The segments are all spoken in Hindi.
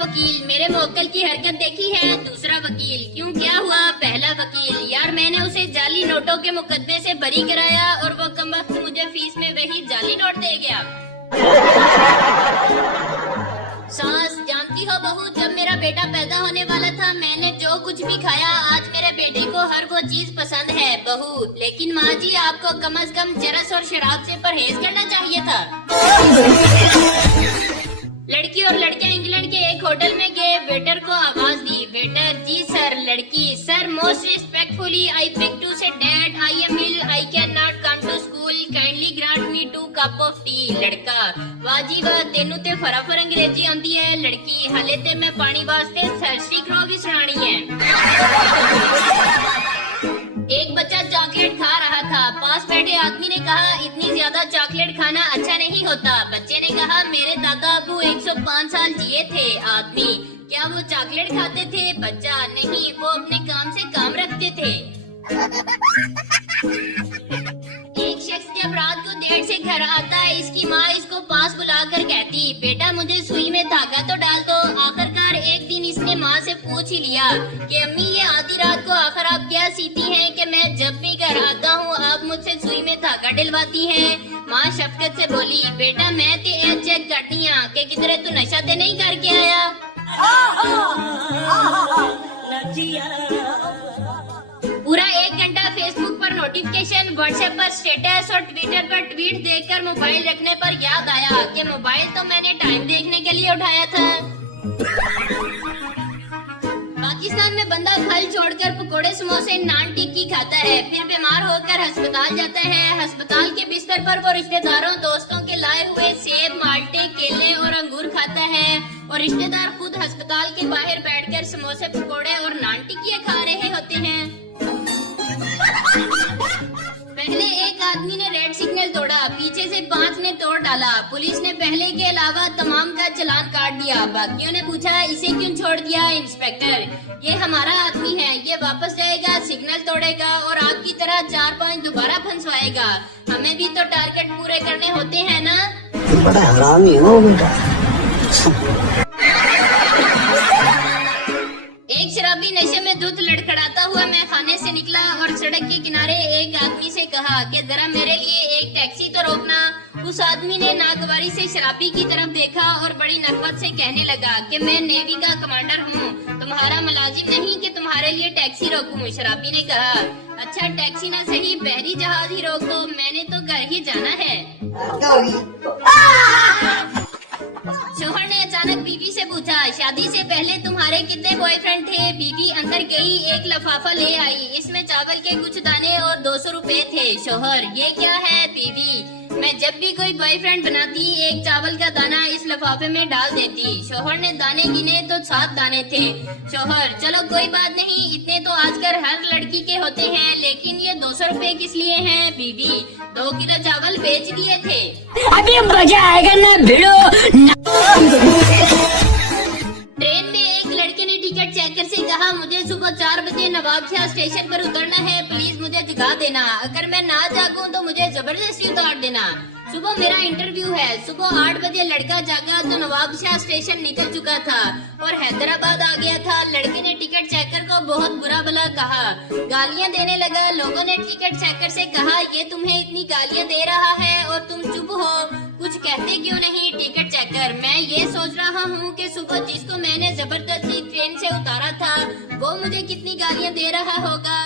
वकील, मेरे मुवक्किल की हरकत देखी है? दूसरा वकील, क्यों क्या हुआ? पहला वकील, यार मैंने उसे जाली नोटों के मुकदमे से बरी कराया और वो कमबख्त मुझे फीस में वही जाली नोट दे गया। सास, जानती हो बहू, जब मेरा बेटा पैदा होने वाला था मैंने जो कुछ भी खाया, आज मेरे बेटे को हर वो चीज पसंद है। बहू, लेकिन माँ जी आपको कम से कम चरस और शराब से परहेज करना चाहिए था। लड़की और लड़कियां इंग्लैंड के एक होटल में गए, वेटर को आवाज दी। वेटर, जी सर। लड़की, sir most respectfully I beg to say dad I am ill, I can not come to school, kindly grant me 2 cup of tea. लड़का, वाह जी वाह, तेनू ते फराफर अंग्रेजी आंदी है। लड़की, हले ते मैं पानी वास्ते सर्स्टी क्रो भी सुनानी है। एक बच्चा चॉकलेट खा रहा था, पास बैठे आदमी ने कहा इतनी ज्यादा चॉकलेट खाना अच्छा नहीं होता। बच्चे ने कहा मेरे दादा अबू 105 साल जिए थे। आदमी, क्या वो चॉकलेट खाते थे? बच्चा, नहीं, वो अपने काम से काम रखते थे। एक शख्स जब रात को देर से घर आता है, इसकी माँ इसको पास बुलाकर कहती, बेटा मुझे सुई में धागा तो डाल दो। आखिरकार एक दिन इसने माँ से पूछ ही लिया कि अम्मी ये आधी रात को आखिर आप क्या सीती हैं कि मैं जब भी घर आता हूँ आप मुझसे सुई में धागा डलवाती हैं। माँ शफकत से बोली, बेटा मैं ते ए चेक करती हूँ कि किधरे तू नशा ते नहीं करके आया। पूरा 1 घंटा फेसबुक पर नोटिफिकेशन, व्हाट्सएप पर स्टेटस और ट्विटर पर ट्वीट देखकर मोबाइल रखने पर याद आया कि मोबाइल तो मैंने टाइम देखने के लिए उठाया था। पाकिस्तान में बंदा फल छोड़कर पकोड़े समोसे नान टिक्की खाता है, फिर बीमार होकर अस्पताल जाता है। अस्पताल के बिस्तर पर वो रिश्तेदारों दोस्तों के लाए हुए सेब, माल्टे, केले और अंगूर खाता है और रिश्तेदार खुद अस्पताल के बाहर बैठकर समोसे, पकोड़े और नान टिक्कियाँ खा रहे होते हैं। पहले एक आदमी ने रेड सिग्नल तोड़ा, पीछे से 5 ने तोड़ डाला। पुलिस ने पहले के अलावा तमाम का चालान काट दिया। बाकियों ने पूछा इसे क्यों छोड़ दिया? इंस्पेक्टर, ये हमारा आदमी है, ये वापस जाएगा, सिग्नल तोड़ेगा और आपकी तरह 4-5 दोबारा फंसवाएगा। हमें भी तो टारगेट पूरे करने होते हैं ना। बड़ा हरामी है वो बेटा। एक शराबी नशे में धुत लड़खड़ाता हुआ मैं खाने से निकला और सड़क के किनारे एक आदमी से कहा कि जरा मेरे लिए एक टैक्सी तो रोकना। उस आदमी ने नागवारी से शराबी की तरफ देखा और बड़ी नफरत से कहने लगा कि मैं नेवी का कमांडर हूँ, तुम्हारा मुलाजिम नहीं कि तुम्हारे लिए टैक्सी रोकूं। शराबी ने कहा, अच्छा टैक्सी ना सही बहरी जहाज ही रोक दो, मैंने तो घर ही जाना है। शोहर ने अचानक बीवी से पूछा, शादी से पहले तुम्हारे कितने बॉयफ्रेंड थे? बीवी अंदर गई, एक लिफाफा ले आई, इसमें चावल के कुछ दाने और 200 रुपए थे। शोहर, ये क्या है? बीवी, मैं जब भी कोई बॉयफ्रेंड बनाती एक चावल का दाना इस लिफाफे में डाल देती। शोहर ने दाने गिने तो 7 दाने थे। शोहर, चलो कोई बात नहीं, इतने तो आजकल हर लड़की के होते हैं, लेकिन ये 200 रुपए किस लिए हैं? बीवी, 2 किलो चावल बेच दिए थे। अभी मजा आएगा ना भिड़ो। ट्रेन में एक लड़के ने टिकट चेकर से कहा, मुझे सुबह 4 बजे नवाबशाह स्टेशन पर उतरना है, प्लीज मुझे जगा देना, अगर मैं ना जागूं तो मुझे जबरदस्ती उतार देना। सुबह मेरा इंटरव्यू है। सुबह 8 बजे लड़का जागा तो नवाबशाह स्टेशन निकल चुका था और हैदराबाद आ गया था। लड़के ने टिकट चेकर को बहुत बुरा भला कहा, गालियां देने लगा। लोगों ने टिकट चेकर से कहा, ये तुम्हें इतनी गालियां दे रहा है और तुम चुप हो, कुछ कहते क्यों नहीं? टिकट चेकर, मैं ये सोच रहा हूँ कि सुबह जिसको मैंने जबरदस्ती ट्रेन से उतारा था वो मुझे कितनी गालियां दे रहा होगा।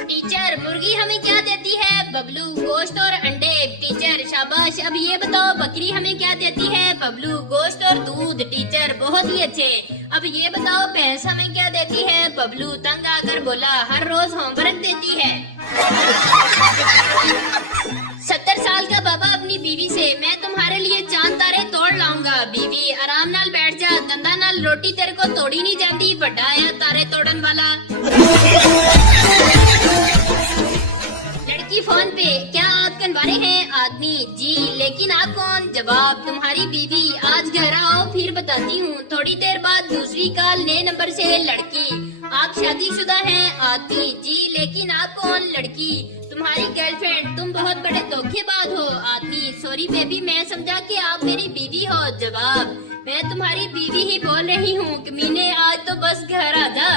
टीचर, मुर्गी हमें क्या देती है? बबलू, गोश्त और अंडे। टीचर, शाबाश, अब ये बताओ बकरी हमें क्या देती है? बबलू, गोश्त और दूध। टीचर, बहुत ही अच्छे। अब ये बताओ भैंस हमें क्या देती है? बबलू तंग आकर बोला, हर रोज होमवर्क देती है। 70 साल का बाबा अपनी बीवी से, मैं तुम्हारे लिए चांद तारे तोड़ लाऊंगा। बीवी, आराम नाल बैठ जा, दंदा नाल रोटी तेरे को तोड़ी नहीं जाती, बड़ा आया तारे तोड़न वाला। लड़की फोन पे, क्या आप कनवारे हैं? आदमी, जी, लेकिन आप कौन? जवाब, तुम्हारी बीवी। आज घर आओ फिर बताती हूँ। थोड़ी देर बाद दूसरी कॉल, नए नंबर से। लड़की, आप शादीशुदा हैं? आदमी, जी, लेकिन आप कौन? लड़की, तुम्हारी गर्लफ्रेंड। तुम बहुत बड़े धोखेबाज हो। आदमी, सॉरी बेबी, मैं समझा कि आप मेरी बीवी हो। जवाब, मैं तुम्हारी बीवी ही बोल रही हूँ। कमीने, आज तो बस घर आ जा।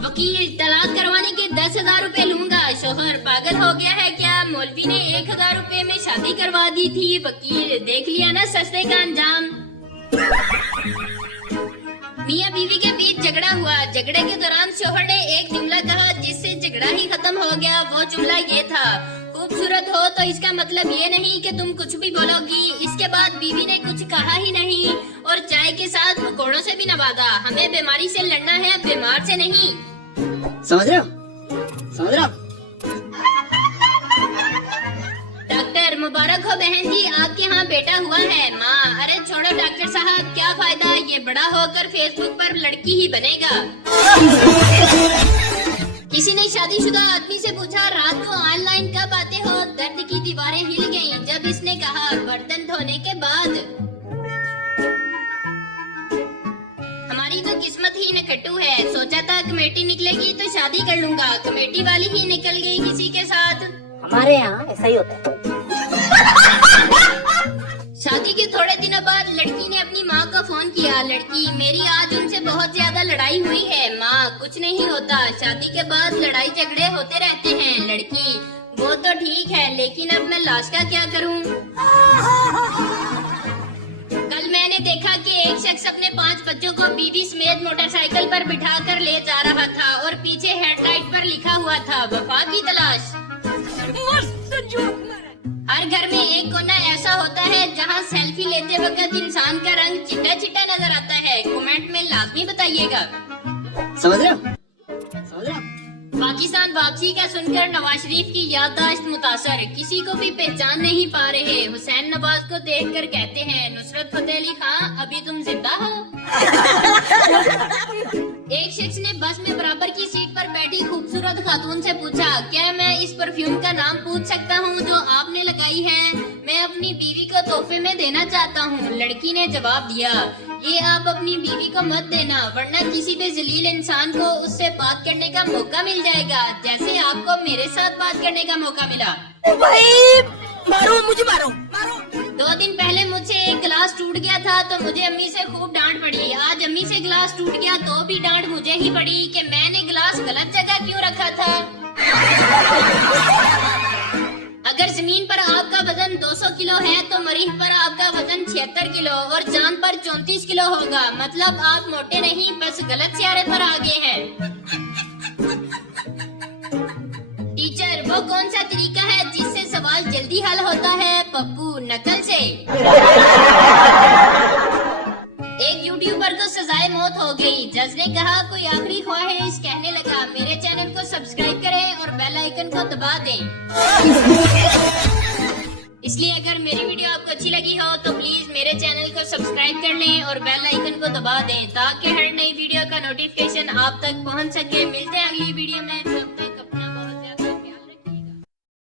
वकील, तलाक करवाने के 10,000 रुपए लूंगा। शोहर, पागल हो गया है क्या? मौलवी ने 1,000 रुपए में शादी करवा दी थी। वकील, देख लिया ना सस्ते का अंजाम। मियाँ बीवी के बीच झगड़ा हुआ। झगड़े के दौरान शोहर ने एक जुमला कहा जिससे झगड़ा ही खत्म हो गया। वो जुमला ये था, खूबसूरत हो तो इसका मतलब ये नहीं कि तुम कुछ भी बोलोगी। इसके बाद बीवी ने कुछ कहा ही नहीं और चाय के साथ पकौड़ों से भी नवाजा। हमें बीमारी से लड़ना है, बीमार से नहीं। समझ रहे हो? समझ रहे हो? डॉक्टर, मुबारक हो बहन जी, आपके यहाँ बेटा हुआ है। माँ, अरे छोड़ो डॉक्टर साहब, क्या फायदा, ये बड़ा होकर फेसबुक पर लड़की ही बनेगा। किसी ने शादीशुदा आदमी से पूछा, रात को ऑनलाइन कब आते हो? दर्द की दीवारें हिल गईं जब इसने कहा, बर्तन धोने के बाद। हमारी तो किस्मत ही नखट्टू है। सोचा था कमेटी निकलेगी तो शादी कर लूंगा, कमेटी वाली ही निकल गई किसी के साथ। हमारे यहाँ ऐसा ही होता है। शादी के थोड़े दिनों बाद लड़की ने अपनी माँ को फोन किया। लड़की, मेरी आज उनसे बहुत ज्यादा लड़ाई हुई है। माँ, कुछ नहीं होता, शादी के बाद लड़ाई झगड़े होते रहते हैं। लड़की, वो तो ठीक है, लेकिन अब मैं लाश का क्या करूँ? कल मैंने देखा कि एक शख्स अपने 5 बच्चों को बीवी समेत मोटरसाइकिल पर बिठा कर ले जा रहा था और पीछे हेडलाइट पर लिखा हुआ था, वफा की तलाश। हर घर में एक कोना ऐसा होता है जहां सेल्फी लेते वक्त इंसान का रंग चिट्टा चिट्टा नजर आता है। कमेंट में लाजमी बताइएगा। समझ रहे हो? समझ रहे हो? पाकिस्तान वापसी का सुनकर नवाज शरीफ की याददाश्त मुतासर। किसी को भी पहचान नहीं पा रहे। हुसैन नवाज को देखकर कहते हैं, नुसरत फतेह अली खान, अभी तुम जिंदा हो? एक शख्स ने बस में बराबर की सीट पर बैठी खूबसूरत खातून से पूछा, क्या मैं इस परफ्यूम का नाम पूछ सकता हूँ जो आपने लगाई है? मैं अपनी बीवी को तोहफे में देना चाहता हूँ। लड़की ने जवाब दिया, ये आप अपनी बीवी को मत देना, वरना किसी भी जलील इंसान को उससे बात करने का मौका मिल जाएगा, जैसे आपको मेरे साथ बात करने का मौका मिला। भाई मारो, मुझे मारो, मारो। 2 दिन पहले मुझसे एक गिलास टूट गया था तो मुझे अम्मी से खूब डांट पड़ी। आज अम्मी से गिलास टूट गया तो भी डांट मुझे ही पड़ी कि मैंने गिलास गलत जगह क्यों रखा था। अगर जमीन पर आपका वजन 200 किलो है तो मरीख पर आपका वजन 76 किलो और चांद पर 34 किलो होगा। मतलब आप मोटे नहीं, बस गलत सियारे पर आ गए हैं। टीचर, वो कौन सा तरीका है जिससे सवाल जल्दी हल होता है? पप्पू, नकल से। एक यूट्यूबर को सजाए मौत हो गई। जज ने कहा, कोई आखिरी ख्वाहिश? कहने लगा, मेरे चैनल को सब्सक्राइब करें और बेल आइकन को दबा दें। इसलिए अगर मेरी वीडियो आपको अच्छी लगी हो तो प्लीज मेरे चैनल को सब्सक्राइब कर लें और बेल आइकन को दबा दें ताकि हर नई वीडियो का नोटिफिकेशन आप तक पहुंच सके। मिलते हैं अगली वीडियो में।